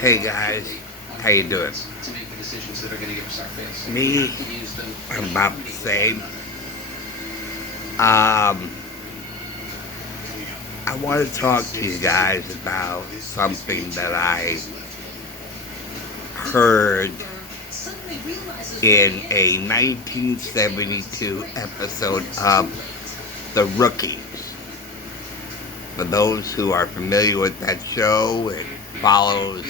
Hey guys, how you doing? Me, I'm about the same. I want to talk to you guys about something that I heard in a 1972 episode of The Rookies. For those who are familiar with that show, it follows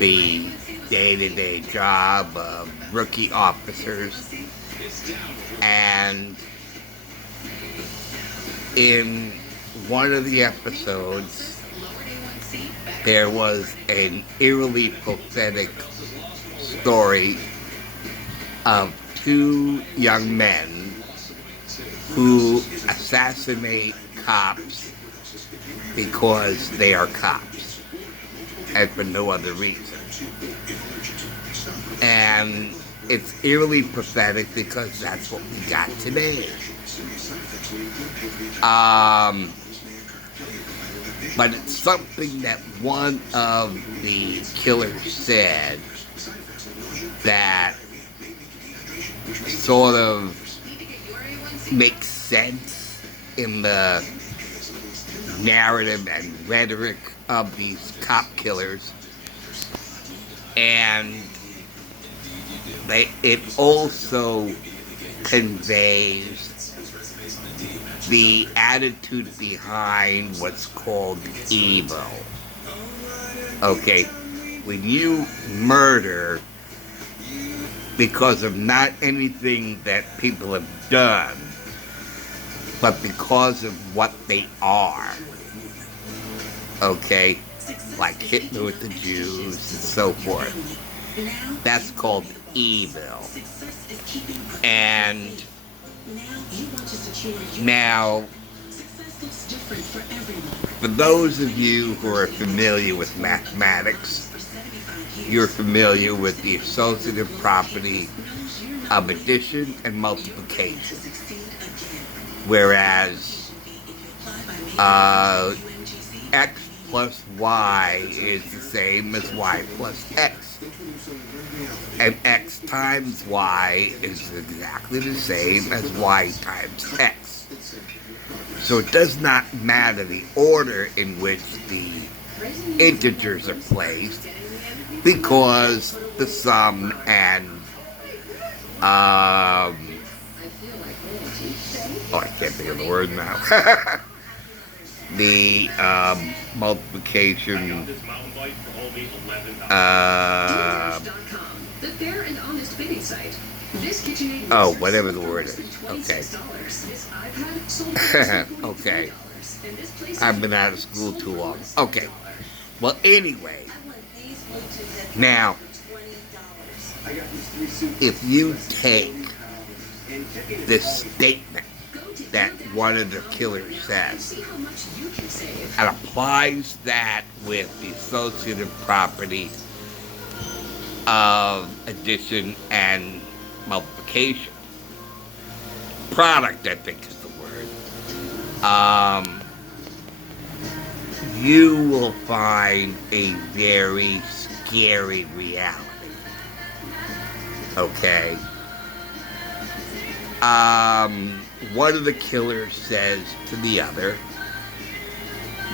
the day-to-day job of rookie officers, and in one of the episodes there was an eerily prophetic story of two young men who assassinate cops because they are cops and for no other reason. And it's eerily prophetic because that's what we got today. But it's something that one of the killers said that sort of makes sense in the narrative and rhetoric of these cop killers, and it also conveys the attitude behind what's called evil. Okay, when you murder because of not anything that people have done, but because of what they are, okay, like Hitler with the Jews and so forth, that's called evil. And now, for those of you who are familiar with mathematics, you're familiar with the associative property of addition and multiplication. Whereas x plus y is the same as y plus x. And x times y is exactly the same as y times x. So it does not matter the order in which the integers are placed, because the sum and I can't think of the word now. The multiplication, whatever the word is. Okay. Okay. I've been out of school too long. Okay. Well, anyway. Now, if you take this statement that one of the killers says and applies that with the associative property of addition and multiplication, product, I think is the word, you will find a very scary reality. Okay? One of the killers says to the other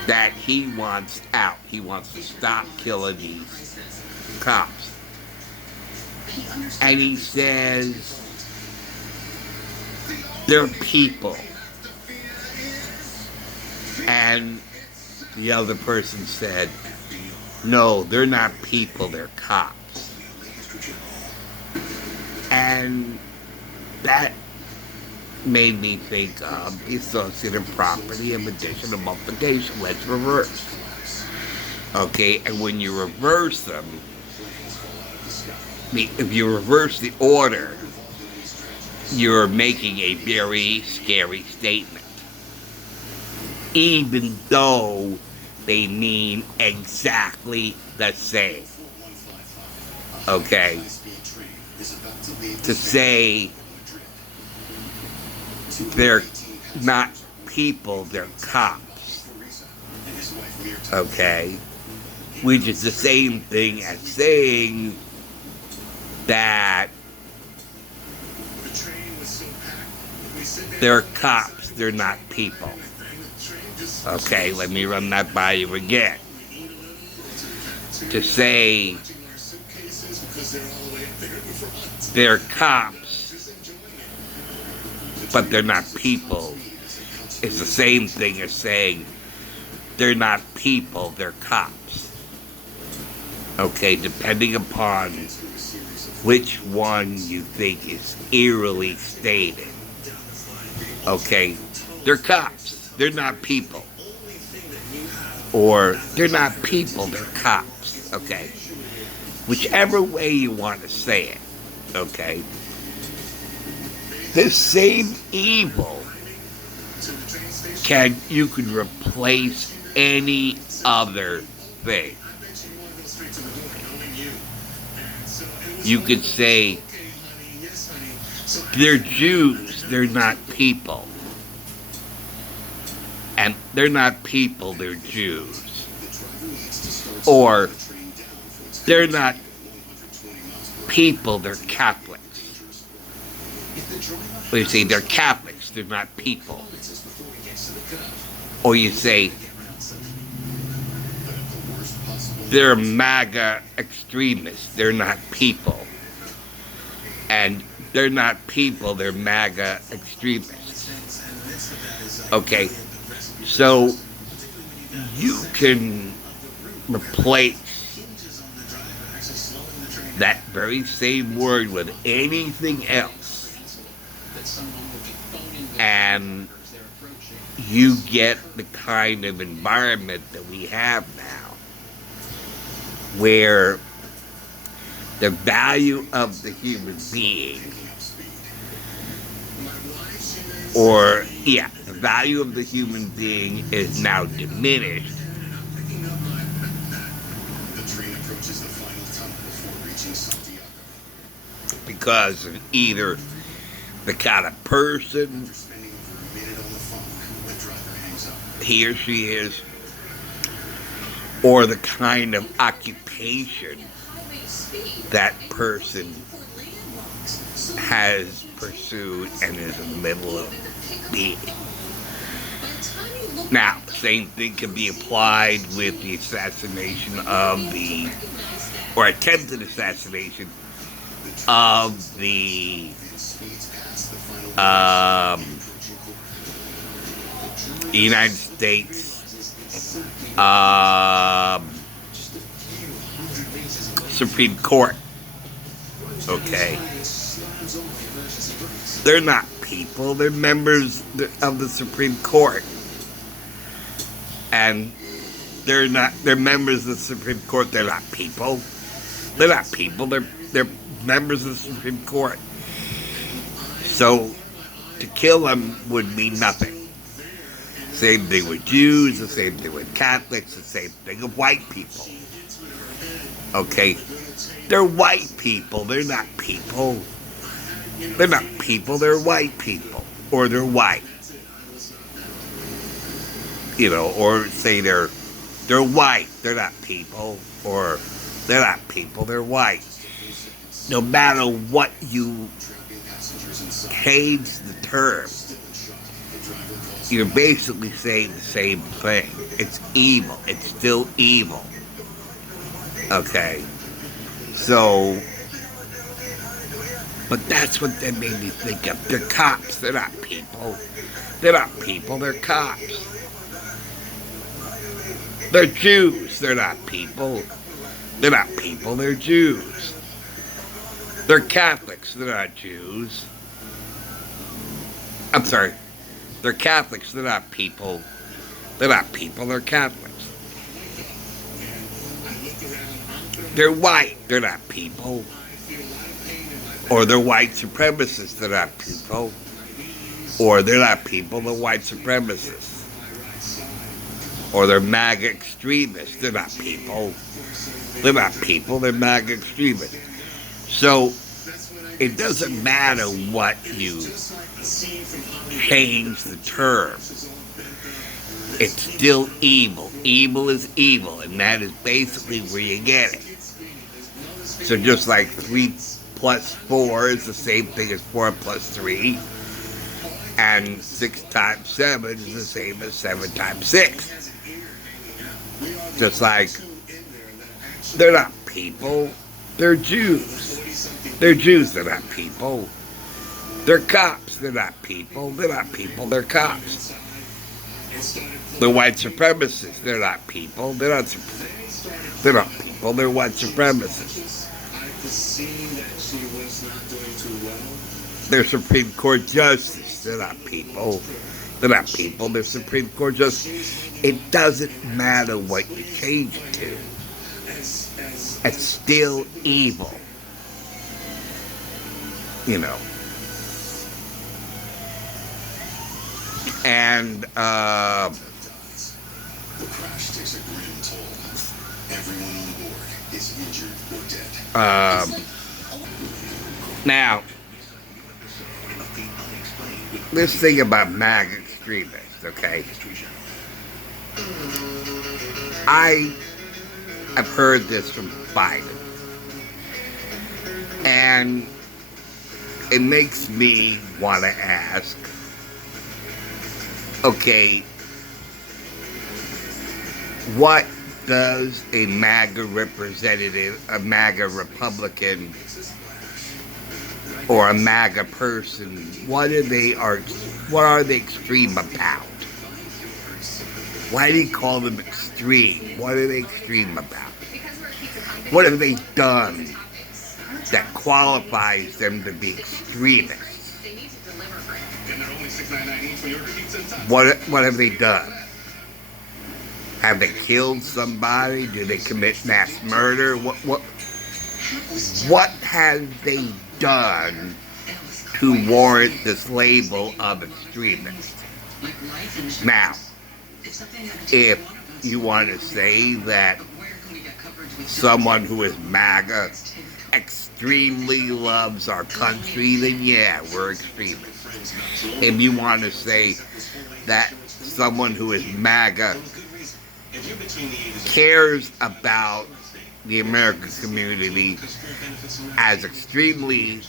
that he wants out. He wants to stop killing these cops. And he says, they're people. And the other person said, no, they're not people, they're cops. And that made me think of the associative property of addition and multiplication. Let's reverse. Okay, and when you reverse them, if you reverse the order, you're making a very scary statement. Even though they mean exactly the same. Okay? To say they're not people, they're cops, Okay? Which is the same thing as saying that they're cops, they're not people. Okay, let me run that by you again. To say they're cops, but they're not people, is the same thing as saying they're not people, they're cops. Okay, depending upon which one you think is eerily stated. Okay, they're cops, they're not people. Or they're not people, they're cops. Okay, whichever way you want to say it. Okay, this same evil you can replace any other thing. You could say they're Jews, they're not people. And they're not people, they're Jews. Or they're not people, they're Catholics. Or you say they're Catholics, they're not people. Or you say they're MAGA extremists, they're not people. And they're not people, they're MAGA extremists. Okay, so you can replace that very same word with anything else, and you get the kind of environment that we have now, where the value of the human being, the value of the human being is now diminished because of either the kind of person he or she is, or the kind of occupation that person has pursued and is in the middle of being. Now, same thing can be applied with the assassination or attempted assassination of the United States Supreme Court. Okay. They're not people, they're members of the Supreme Court. And they're members of the Supreme Court, they're not people. They're not people, they're members of the Supreme Court. So to kill them would mean nothing. Same thing with Jews, the same thing with Catholics, the same thing with white people. Okay, they're white people, they're not people. They're not people, they're white people. Or they're white. You know, or say they're white, they're not people. Or they're not people, they're white. No matter what you change the term, you're basically saying the same thing. It's evil. It's still evil. Okay. So, but that's what that made me think of. They're cops. They're not people. They're not people. They're cops. They're Jews. They're not people. They're not people. They're Jews. They're Catholics. They're not Jews. I'm sorry. They're Catholics, they're not people. They're not people, they're Catholics. They're white, they're not people. Or they're white supremacists, they're not people. Or they're not people, they're white supremacists. Or they're MAGA extremists, they're not people. They're not people, they're MAGA extremists. So, it doesn't matter what you change the term. It's still evil. Evil is evil, and that is basically where you get it. So just like 3 plus 4 is the same thing as 4 plus 3, and 6 times 7 is the same as 7 times 6. Just like they're not people, they're Jews. They're Jews, they're not people. They're cops, they're not people. They're not people, they're cops. They're white supremacists, they're not people. They're not people, they're white supremacists. They're Supreme Court justice, they're not people. They're not people, they're Supreme Court justice. It doesn't matter what you change it to. It's still evil. You know. And, the crash takes a grim toll. Everyone on board is injured or dead. Now, this thing about MAGA extremists, okay? I have heard this from Biden. And it makes me want to ask, okay, what does a MAGA representative, a MAGA Republican, or a MAGA person, what are they extreme about? Why do you call them extreme? What are they extreme about? What have they done that qualifies them to be extremists? What have they done? Have they killed somebody? Do they commit mass murder? What have they done to warrant this label of extremist? Now, if you want to say that someone who is MAGA extremely loves our country, then yeah, we're extremists. If you want to say that someone who is MAGA cares about the American community as extremely,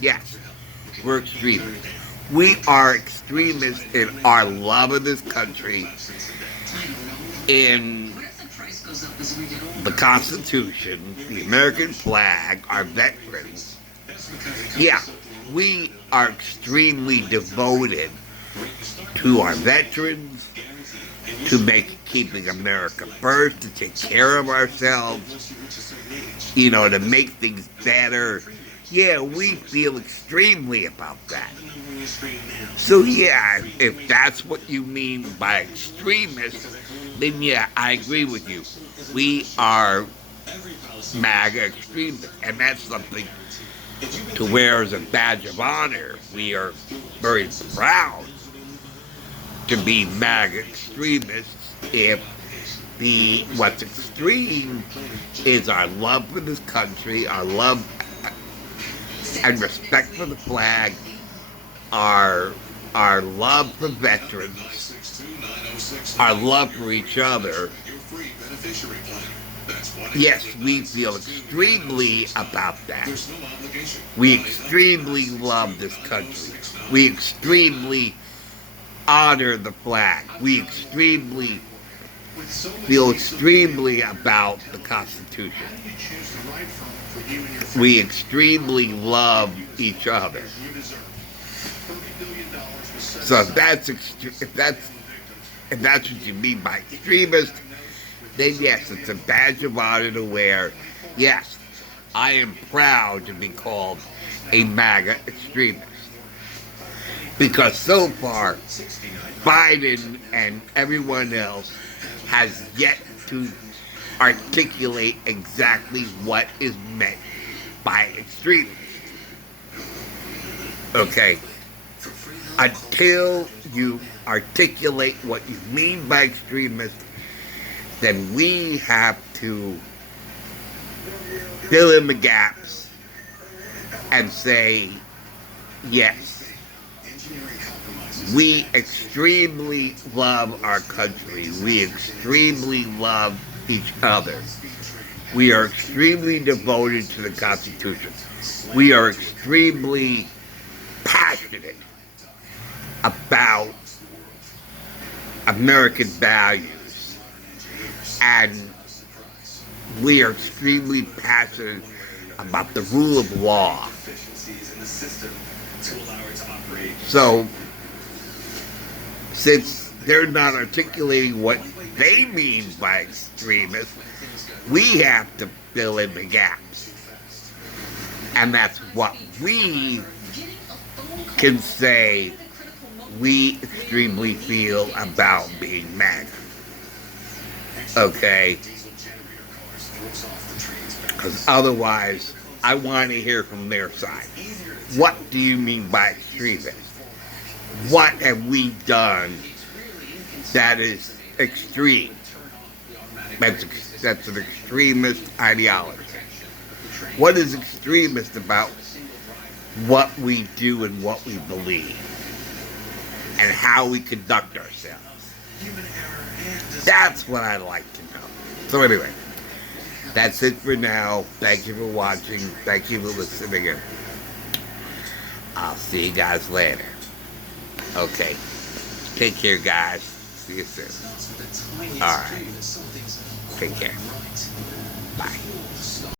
yes, we're extremists. We are extremists in our love of this country, in the Constitution, the American flag, our veterans. Yeah, we are extremely devoted to our veterans, to keeping America first, to take care of ourselves, to make things better. Yeah, we feel extremely about that. So yeah, if that's what you mean by extremists, then yeah, I agree with you. We are MAGA extremists, and that's something to wear as a badge of honor. We are very proud to be MAGA extremists. If what's extreme is our love for this country, our love and respect for the flag, our love for veterans, our love for each other. Yes, we feel extremely about that. We extremely love this country. We extremely honor the flag. We feel extremely about the Constitution. We extremely love each other. So if that's what you mean by extremist, then yes, it's a badge of honor to wear. Yes, I am proud to be called a MAGA extremist. Because so far, Biden and everyone else has yet to articulate exactly what is meant by extremist. Okay? Until you articulate what you mean by extremist, then we have to fill in the gaps and say, yes, We extremely love our country. We extremely love each other. We are extremely devoted to the Constitution. We are extremely passionate about American values. And we are extremely passionate about the rule of law. So, since they're not articulating what they mean by extremists, we have to fill in the gaps. And that's what we can say we extremely feel about being MAGA. Okay? Because otherwise, I want to hear from their side. What do you mean by extremist? What have we done that is extreme? That's an extremist ideology. What is extremist about what we do and what we believe and how we conduct ourselves? That's what I'd like to know. So anyway, that's it for now. Thank you for watching. Thank you for listening. And I'll see you guys later. Okay. Take care, guys. See you soon. Alright. Take care. Bye.